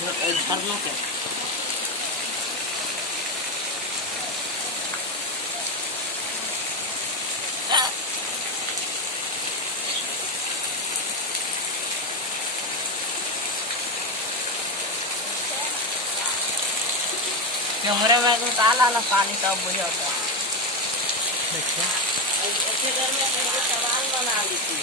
झरनों के कैमरे में तो ताला ना पानी सब बुझा था। देखिए अच्छे घर में सवाल बना ली थी।